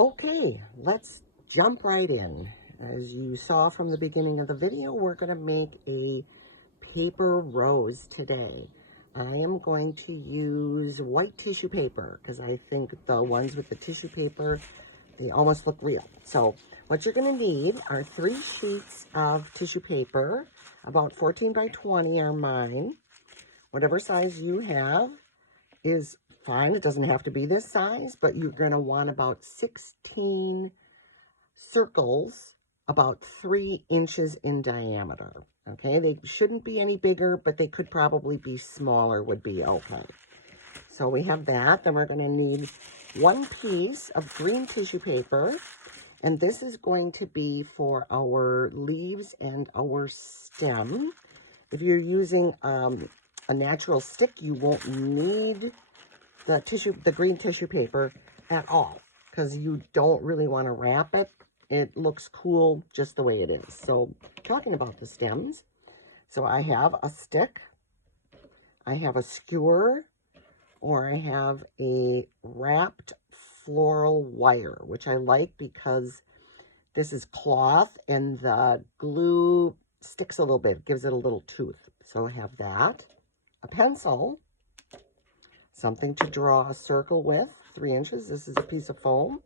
Okay, let's jump right in. As you saw from the beginning of the video, we're going to make a paper rose today. I am going to use white tissue paper because I think the ones with the tissue paper, they almost look real. So what you're going to need are 3 sheets of tissue paper. About 14 by 20 are mine. Whatever size you have is fine. It doesn't have to be this size, but you're going to want about 16 circles about 3 inches in diameter. Okay, they shouldn't be any bigger, but they could probably be smaller would be okay. So we have that. Then we're going to need 1 piece of green tissue paper, and this is going to be for our leaves and our stem. If you're using a natural stick, you won't need the green tissue paper at all, because you don't really want to wrap it. It looks cool just the way it is. So talking about the stems, so I have a stick, I have a skewer, or I have a wrapped floral wire, which I like because this is cloth and the glue sticks a little bit, gives it a little tooth. So I have that, a pencil, something to draw a circle with, 3 inches. This is a piece of foam.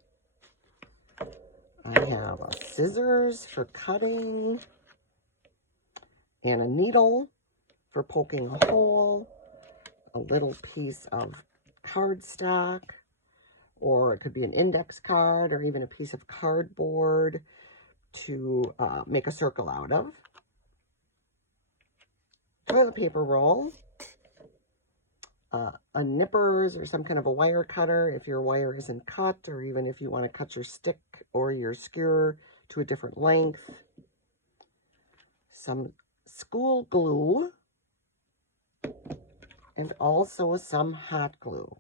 I have a scissors for cutting and a needle for poking a hole, a little piece of cardstock, or it could be an index card or even a piece of cardboard to make a circle out of, toilet paper roll, a nippers or some kind of a wire cutter if your wire isn't cut, or even if you want to cut your stick or your skewer to a different length, some school glue, and also some hot glue.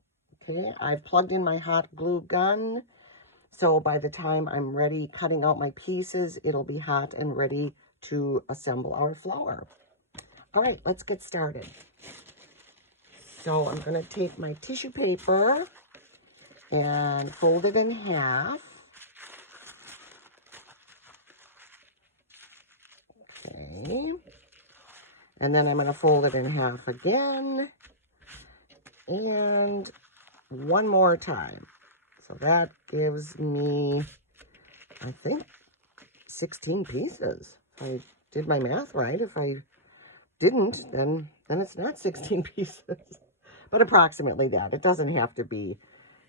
Okay, I've plugged in my hot glue gun, so by the time I'm ready cutting out my pieces, it'll be hot and ready to assemble our flower. All right, let's get started. So I'm going to take my tissue paper and fold it in half. Okay. And then I'm going to fold it in half again. And one more time. So that gives me, I think, 16 pieces. If I did my math right. If I didn't, then it's not 16 pieces. But approximately that. It doesn't have to be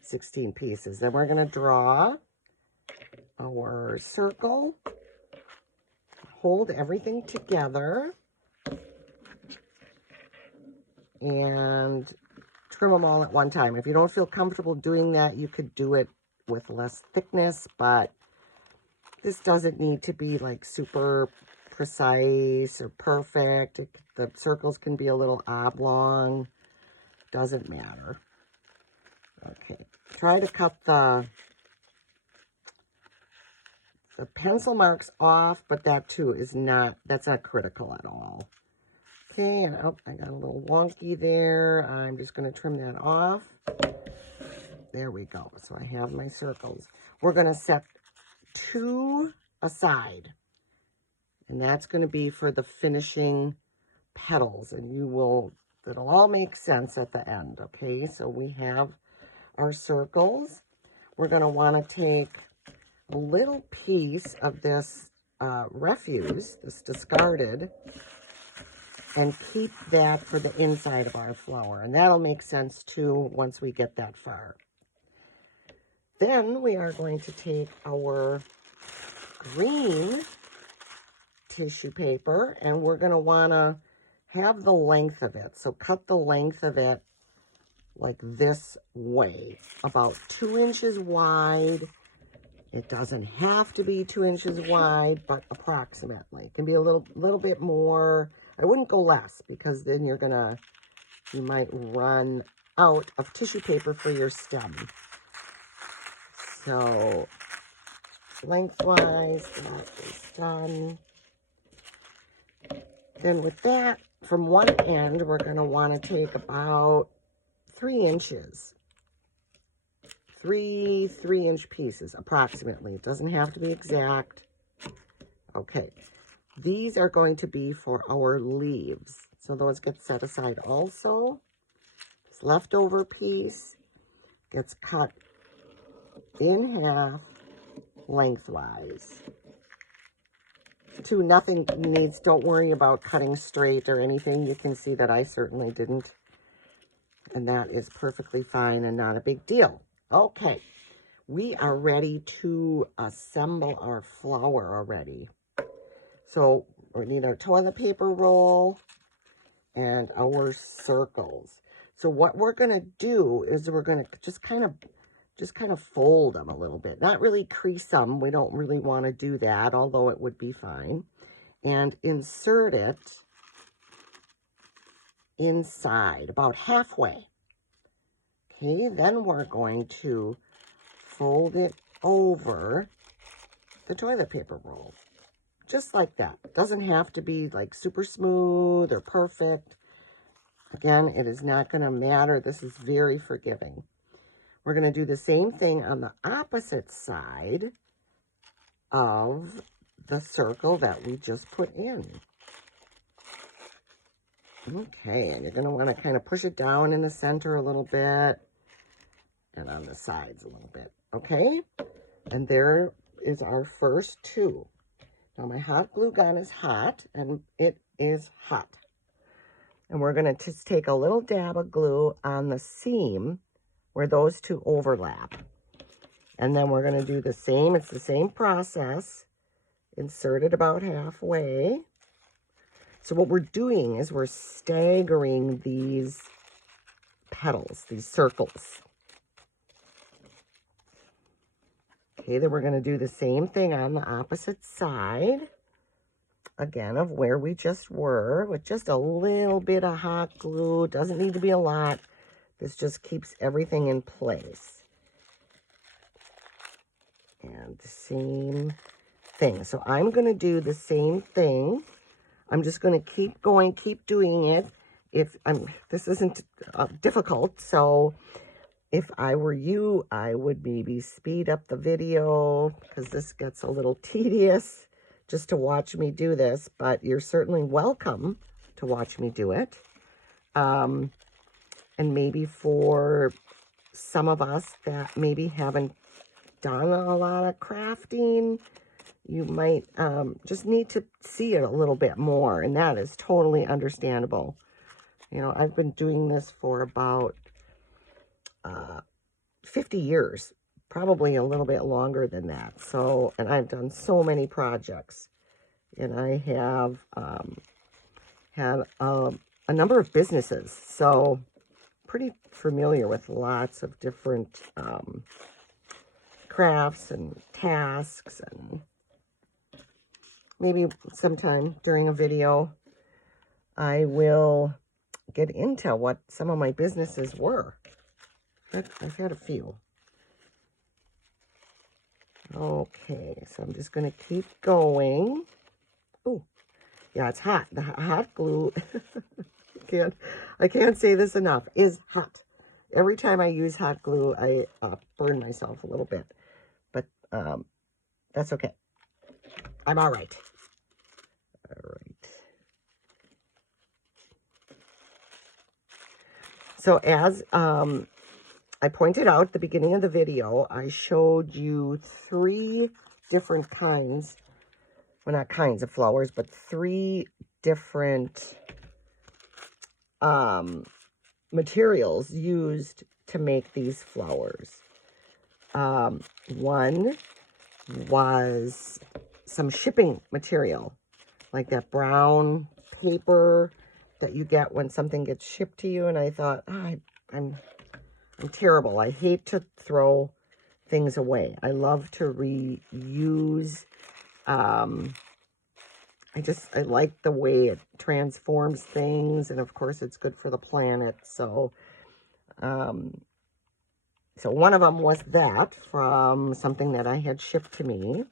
16 pieces. Then we're going to draw our circle, hold everything together, and trim them all at one time. If you don't feel comfortable doing that, you could do it with less thickness, but this doesn't need to be like super precise or perfect. The circles can be a little oblong. Doesn't matter. Okay, try to cut the pencil marks off, but that too is that's not critical at all. Okay, and oh, I got a little wonky there. I'm just going to trim that off. There we go. So I have my circles. We're going to set 2 aside, and that's going to be for the finishing petals, and it'll all make sense at the end. Okay, so we have our circles. We're going to want to take a little piece of this refuse, this discarded, and keep that for the inside of our flower. And that'll make sense too once we get that far. Then we are going to take our green tissue paper, and we're going to want to have the length of it. So cut the length of it like this way, about 2 inches wide. It doesn't have to be 2 inches wide, but approximately. It can be a little bit more. I wouldn't go less, because then you might run out of tissue paper for your stem. So lengthwise, that is done. Then with that, from one end, we're going to want to take about 3 inches. three 3-inch pieces, approximately. It doesn't have to be exact. Okay, these are going to be for our leaves. So those get set aside also. This leftover piece gets cut in half lengthwise. Nothing needs, don't worry about cutting straight or anything. You can see that I certainly didn't. And that is perfectly fine and not a big deal. Okay, we are ready to assemble our flower already. So we need our toilet paper roll and our circles. So what we're going to do is we're going to just kind of fold them a little bit. Not really crease them. We don't really want to do that, although it would be fine. And insert it inside, about halfway. Okay, then we're going to fold it over the toilet paper roll. Just like that. It doesn't have to be like super smooth or perfect. Again, it is not going to matter. This is very forgiving. We're going to do the same thing on the opposite side of the circle that we just put in. Okay, and you're going to want to kind of push it down in the center a little bit and on the sides a little bit. Okay, and there is our first two. Now my hot glue gun is hot, and it is hot. And we're going to just take a little dab of glue on the seam where those two overlap. And then we're going to do the same, it's the same process. Insert it about halfway. So what we're doing is we're staggering these petals, these circles. Okay, then we're going to do the same thing on the opposite side. Again, of where we just were, with just a little bit of hot glue. Doesn't need to be a lot. This just keeps everything in place. And the same thing. So I'm going to do the same thing. I'm just going to keep going, keep doing it. This isn't difficult, so if I were you, I would maybe speed up the video because this gets a little tedious just to watch me do this, but you're certainly welcome to watch me do it. And maybe for some of us that maybe haven't done a lot of crafting, you might just need to see it a little bit more, and that is totally understandable. You know, I've been doing this for about 50 years, probably a little bit longer than that. So, and I've done so many projects, and I have had a number of businesses, so pretty familiar with lots of different crafts and tasks, and maybe sometime during a video I will get into what some of my businesses were. I've had a few. Okay, so I'm just going to keep going. Oh, yeah, it's hot. The hot glue, I can't say this enough, is hot. Every time I use hot glue, I burn myself a little bit. But that's okay. I'm all right. All right. So as I pointed out at the beginning of the video, I showed you 3 different kinds, well, not kinds of flowers, but 3 different materials used to make these flowers. One was some shipping material, like that brown paper that you get when something gets shipped to you. And I thought, oh, I'm terrible. I hate to throw things away. I love to reuse. I like the way it transforms things, and of course it's good for the planet. So, so one of them was that from something that I had shipped to me.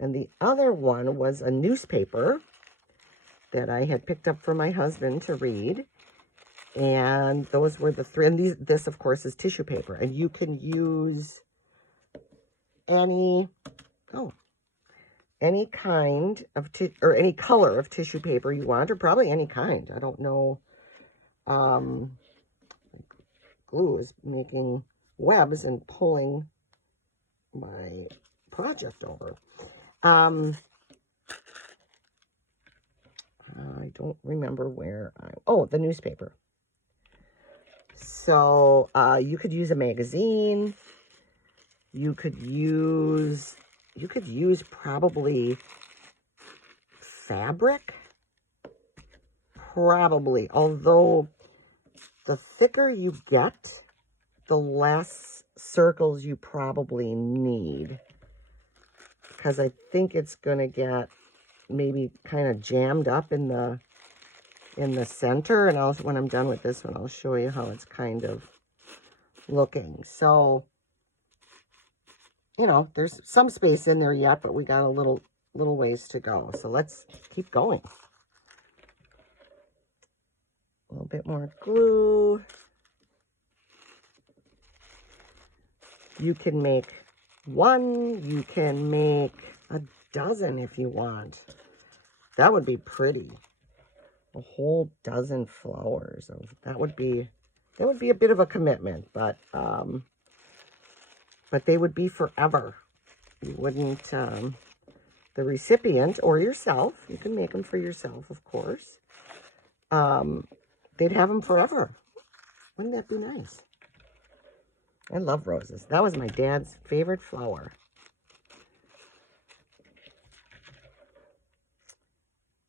And the other one was a newspaper that I had picked up for my husband to read. And those were the three. And this, of course, is tissue paper. And you can use any kind of, or any color of tissue paper you want, or probably any kind. I don't know. Glue is making webs and pulling my project over. I don't remember where the newspaper. So you could use a magazine. You could use probably fabric. Probably, although the thicker you get, the less circles you probably need. Because I think it's going to get maybe kind of jammed up in the center. And also when I'm done with this one, I'll show you how it's kind of looking. So, you know, there's some space in there yet, but we got a little ways to go. So let's keep going. A little bit more glue. You can make one, you can make a dozen if you want. That would be pretty. A whole dozen flowers. That would be a bit of a commitment, but they would be forever. You wouldn't, the recipient or yourself, you can make them for yourself, of course. They'd have them forever. Wouldn't that be nice? I love roses. That was my dad's favorite flower.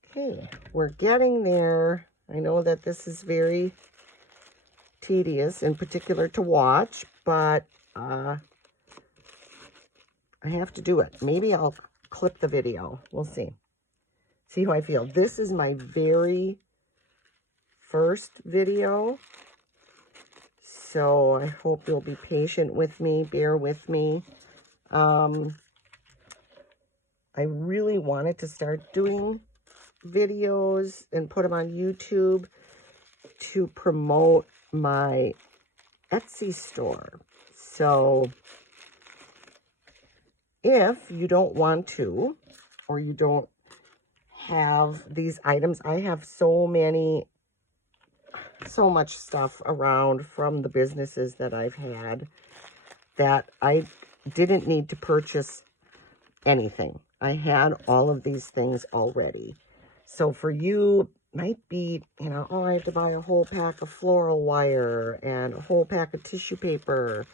Okay, we're getting there. I know that this is very tedious, in particular to watch, but I have to do it. Maybe I'll clip the video. We'll see. See how I feel. This is my very first video, so I hope you'll be patient with me, bear with me. I really wanted to start doing videos and put them on YouTube to promote my Etsy store. So if you don't want to, or you don't have these items, I have so much stuff around from the businesses that I've had that I didn't need to purchase anything. I had all of these things already. So for you, might be, you know, oh, I have to buy a whole pack of floral wire and a whole pack of tissue paper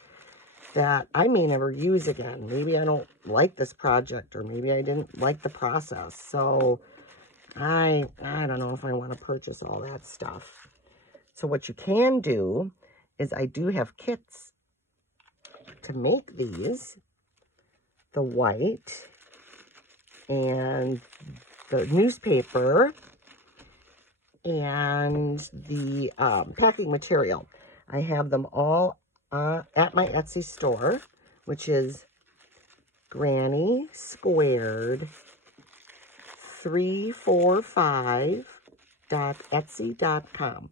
that I may never use again. Maybe I don't like this project, or maybe I didn't like the process. So I don't know if I want to purchase all that stuff. So what you can do is I do have kits to make these. The white and the newspaper and the packing material. I have them all at my Etsy store, which is Granny Squared 345.etsy.com.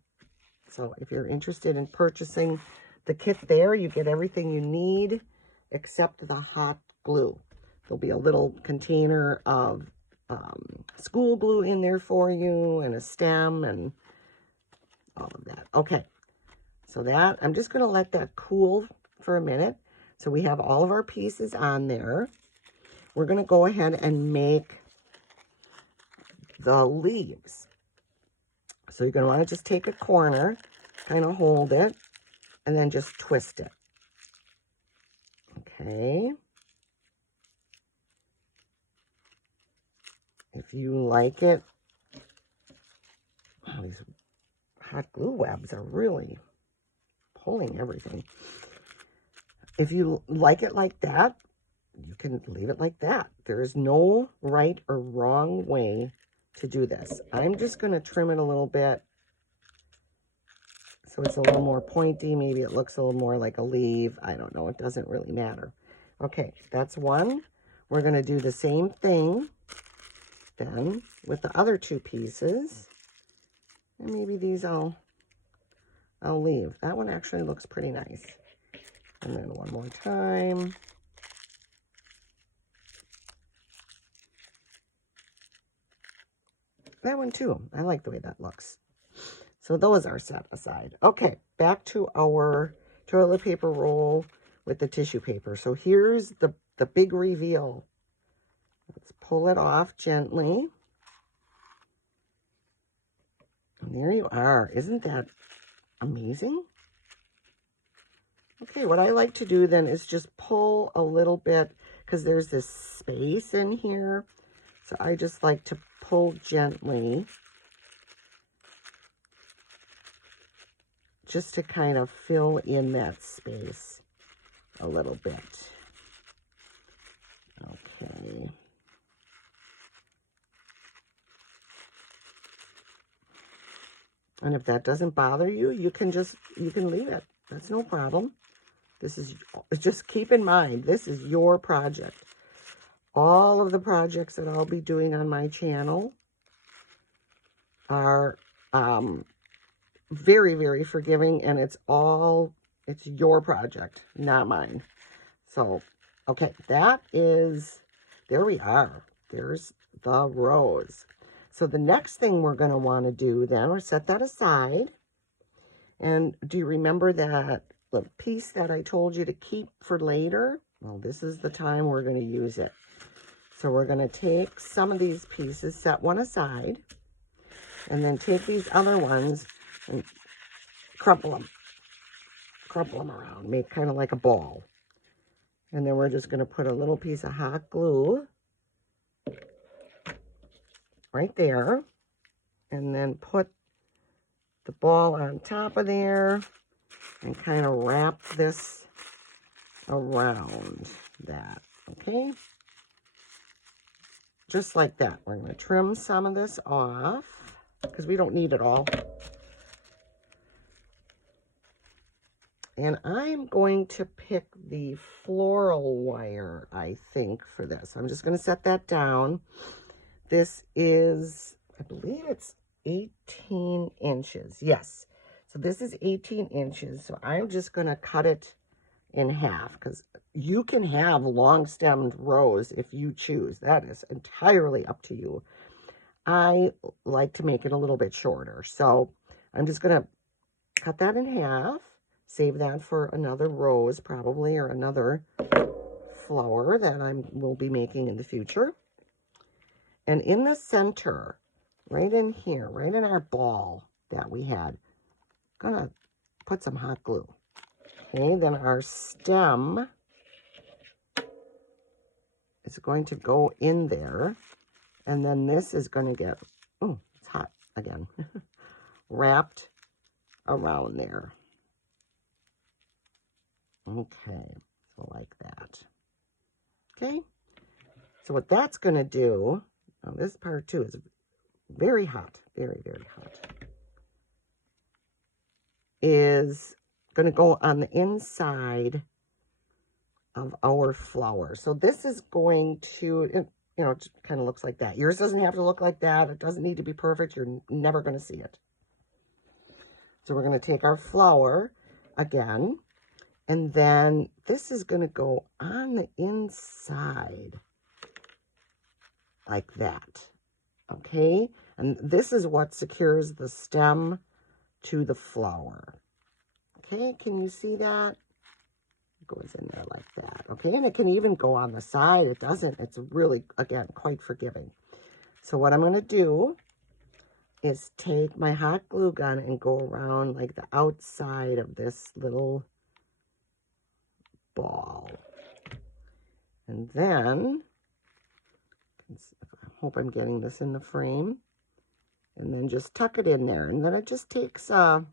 So if you're interested in purchasing the kit there, you get everything you need except the hot glue. There'll be a little container of school glue in there for you, and a stem and all of that. Okay, so that, I'm just going to let that cool for a minute. So we have all of our pieces on there. We're going to go ahead and make the leaves. So you're going to want to just take a corner, kind of hold it, and then just twist it. Okay. If you like it, oh, these hot glue webs are really pulling everything. If you like it like that, you can leave it like that. There is no right or wrong way to do this. I'm just going to trim it a little bit so it's a little more pointy. Maybe it looks a little more like a leaf. I don't know. It doesn't really matter. Okay, that's one. We're going to do the same thing then with the other two pieces. And maybe these I'll I'll leave. That one actually looks pretty nice. And then one more time. That one too. I like the way that looks. So those are set aside. Okay, back to our toilet paper roll with the tissue paper. So here's the big reveal. Let's pull it off gently. And there you are. Isn't that amazing? Okay, what I like to do then is just pull a little bit because there's this space in here. So I just like to pull gently just to kind of fill in that space a little bit. Okay. And if that doesn't bother you, you can leave it. That's no problem. This is, just keep in mind, this is your project. All of the projects that I'll be doing on my channel are very, very forgiving, and it's your project, not mine. So, okay, there we are. There's the rose. So the next thing we're going to want to do then, or set that aside. And do you remember that the piece that I told you to keep for later? Well, this is the time we're going to use it. So we're going to take some of these pieces, set one aside, and then take these other ones and crumple them around, make kind of like a ball. And then we're just going to put a little piece of hot glue right there, and then put the ball on top of there and kind of wrap this around that, okay? Just like that. We're going to trim some of this off because we don't need it all. And I'm going to pick the floral wire, I think, for this. I'm just going to set that down. This is, I believe it's 18 inches. Yes. So this is 18 inches. So I'm just going to cut it in half because you can have long-stemmed rose if you choose. That is entirely up to you. I like to make it a little bit shorter. So I'm just going to cut that in half. Save that for another rose probably, or another flower that will be making in the future. And in the center, right in here, right in our ball that we had, gonna put some hot glue. Okay, then our stem is going to go in there, and then this is going to get, oh, it's hot again, wrapped around there. Okay, so like that. Okay, so what that's going to do, now this part too is very hot, very, very hot, is going to go on the inside of our flower. So this is going to, it kind of looks like that. Yours doesn't have to look like that. It doesn't need to be perfect. You're never going to see it. So we're going to take our flower again, and then this is going to go on the inside like that. Okay, and this is what secures the stem to the flower. Okay, can you see that? It goes in there like that. Okay, and it can even go on the side. It doesn't. It's really, again, quite forgiving. So what I'm going to do is take my hot glue gun and go around like the outside of this little ball. And then, I hope I'm getting this in the frame. And then just tuck it in there. And then it just takes, hot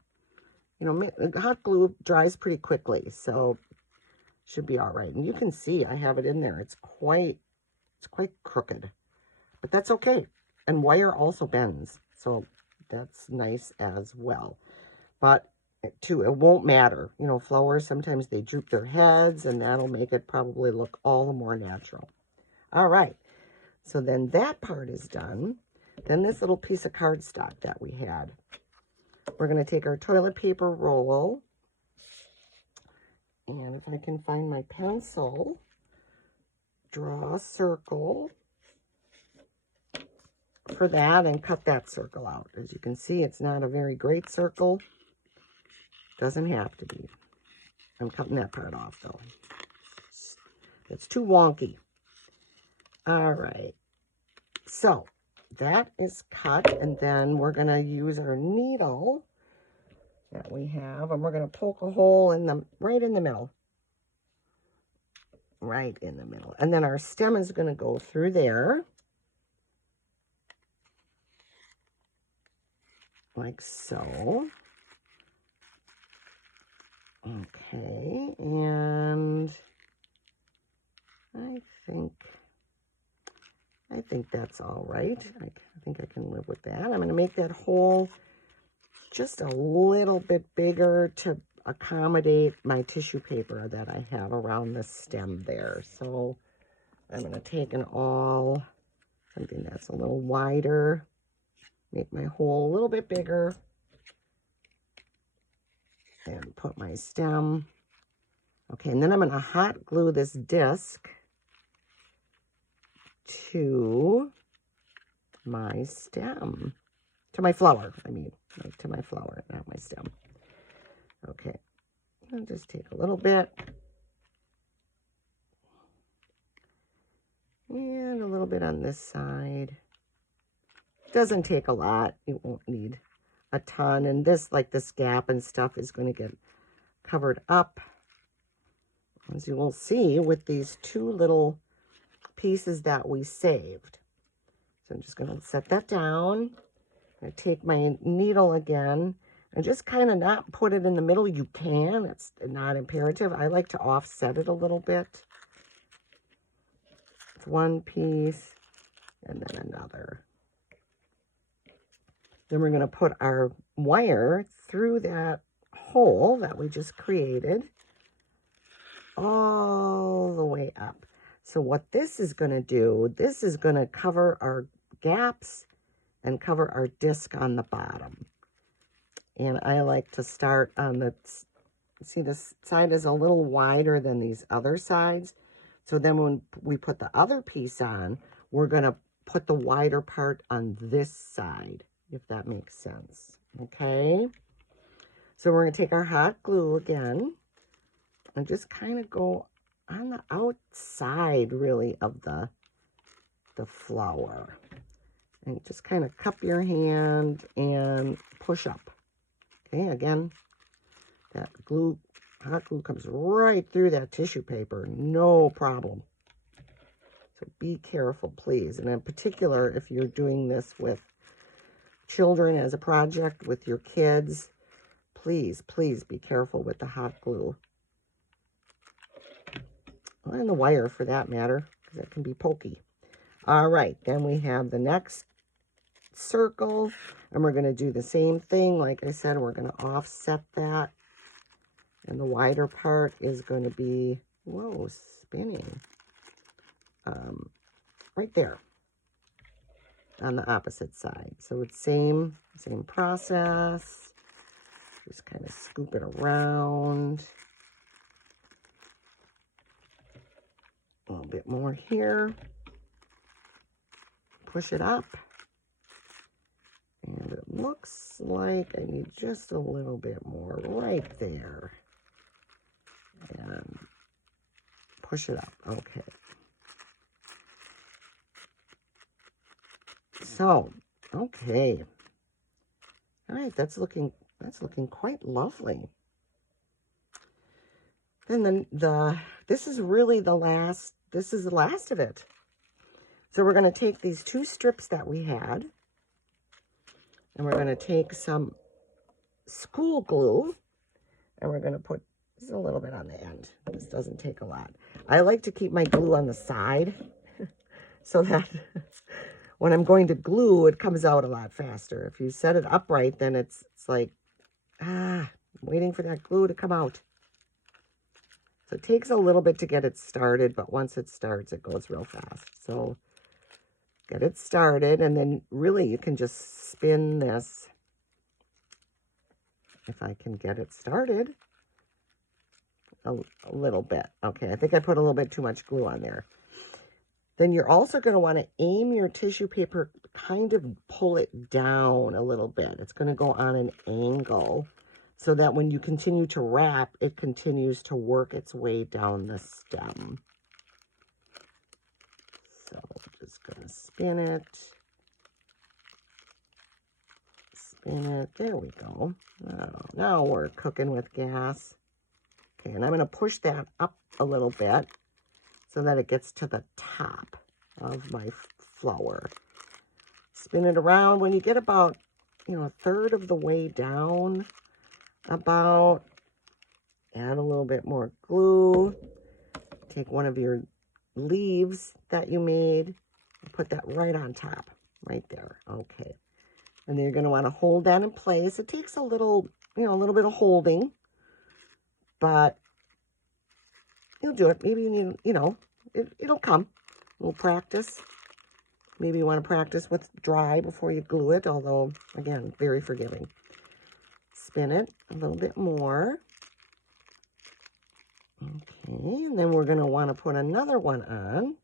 glue dries pretty quickly. So should be all right. And you can see I have it in there. It's quite crooked. But that's okay. And wire also bends. So that's nice as well. But too, it won't matter. Flowers, sometimes they droop their heads, and that'll make it probably look all the more natural. All right. So then that part is done. Then this little piece of cardstock that we had. we're going to take our toilet paper roll, and if I can find my pencil, draw a circle for that and cut that circle out. As you can see, it's not a very great circle. Doesn't have to be. I'm cutting that part off though. It's too wonky. All right. So that is cut, and then we're going to use our needle that we have, and we're going to poke a hole in the right in the middle. Right in the middle. And then our stem is going to go through there. Like so. Okay, and I think that's all right. I think I can live with that. I'm going to make that hole just a little bit bigger to accommodate my tissue paper that I have around the stem there. So I'm going to take something that's a little wider, make my hole a little bit bigger, and put my stem. Okay, and then I'm going to hot glue this disc to my stem, to my flower, to my flower, not my stem. Okay, I'll just take a little bit, and a little bit on this side. Doesn't take a lot. You won't need a ton, and this gap and stuff is going to get covered up, as you will see, with these two little pieces that we saved. So I'm just going to set that down. I take my needle again and just kind of not put it in the middle. You can, it's not imperative. I like to offset it a little bit. It's one piece and then another. Then we're going to put our wire through that hole that we just created all the way up. So what this is going to do, this is going to cover our gaps and cover our disc on the bottom. And I like to start on see this side is a little wider than these other sides. So then when we put the other piece on, we're going to put the wider part on this side, if that makes sense. Okay. So we're going to take our hot glue again and just kind of go on the outside, really, of the flower. And just kind of cup your hand and push up. Okay, again, that hot glue comes right through that tissue paper, no problem. So be careful, please. And in particular, if you're doing this with children as a project with your kids, please, please be careful with the hot glue. And the wire, for that matter, because it can be pokey. All right, then we have the next circle, and we're going to do the same thing. Like I said, we're going to offset that, and the wider part is going to be, whoa, spinning, right there on the opposite side. So it's same process. Just kind of scoop it around. A little bit more here. Push it up. And it looks like I need just a little bit more right there. And push it up. Okay. So, okay. All right, that's looking quite lovely. Then this is really the last, this is the last of it. So we're going to take these two strips that we had, and we're going to take some school glue, and we're going to put just a little bit on the end. This doesn't take a lot. I like to keep my glue on the side so that when I'm going to glue, it comes out a lot faster. If you set it upright, then it's like, waiting for that glue to come out. So it takes a little bit to get it started, but once it starts, it goes real fast. So get it started, and then really you can just spin this if I can get it started. A little bit. Okay, I think I put a little bit too much glue on there. Then you're also going to want to aim your tissue paper, kind of pull it down a little bit. It's going to go on an angle so that when you continue to wrap, it continues to work its way down the stem. So just going to spin it. Spin it. There we go. Oh, now we're cooking with gas. Okay, and I'm going to push that up a little bit so that it gets to the top of my flower. Spin it around. When you get about, a third of the way down, add a little bit more glue. Take one of your leaves that you made and put that right on top, right there. Okay. And then you're going to want to hold that in place. It takes a little bit of holding, but you'll do it. Maybe you need, it'll come. We'll practice. Maybe you want to practice with dry before you glue it, although, again, very forgiving. Spin it a little bit more. Okay, and then we're going to want to put another one on.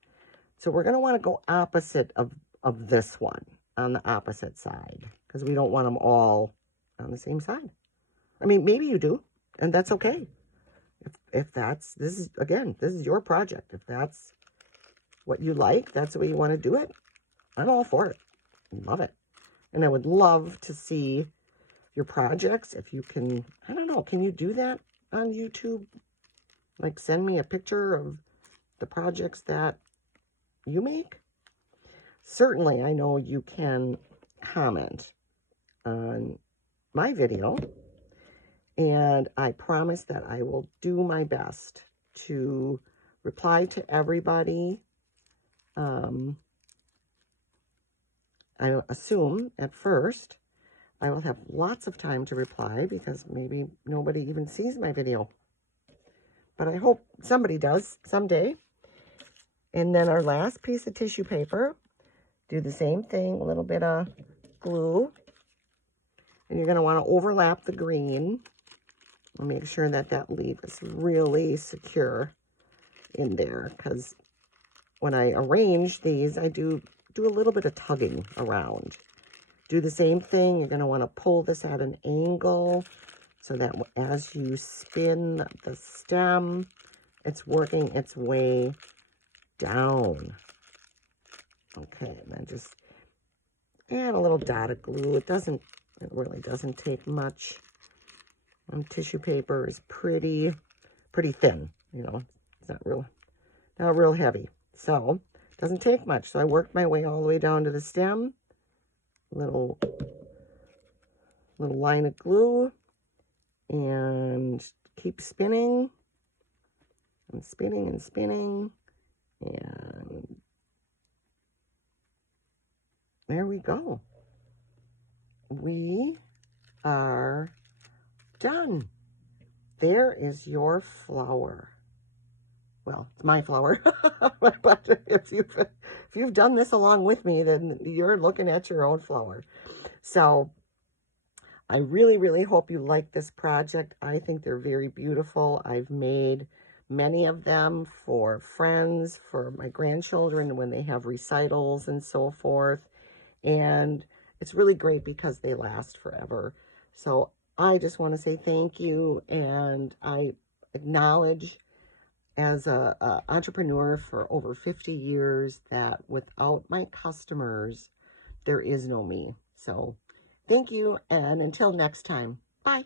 So we're going to want to go opposite of this one, on the opposite side, because we don't want them all on the same side. I mean, maybe you do, and that's okay. If this is your project. If that's what you like, that's the way you want to do it, I'm all for it. Love it. And I would love to see your projects. If you can, I don't know, can you do that on YouTube? Like send me a picture of the projects that you make? Certainly, I know you can comment on my video, and I promise that I will do my best to reply to everybody. I assume at first I will have lots of time to reply because maybe nobody even sees my video. But I hope somebody does someday. And then our last piece of tissue paper, do the same thing, a little bit of glue. And you're going to want to overlap the green. And make sure that that leaf is really secure in there. Because when I arrange these, I do a little bit of tugging around. Do the same thing. You're going to want to pull this at an angle so that as you spin the stem, it's working its way down. Okay, and then just add a little dot of glue. It really doesn't take much. Tissue paper is pretty thin, it's not real heavy. So it doesn't take much. So I worked my way all the way down to the stem. Little line of glue, and keep spinning and spinning and spinning. And there we go. We are done. There is your flower. Well, it's my flower. But if you've done this along with me, then you're looking at your own flower. So I really, really hope you like this project. I think they're very beautiful. I've made many of them for friends, for my grandchildren when they have recitals and so forth. And it's really great because they last forever. So I just want to say thank you, and I acknowledge as an entrepreneur for over 50 years that without my customers, there is no me. So thank you, and until next time, bye.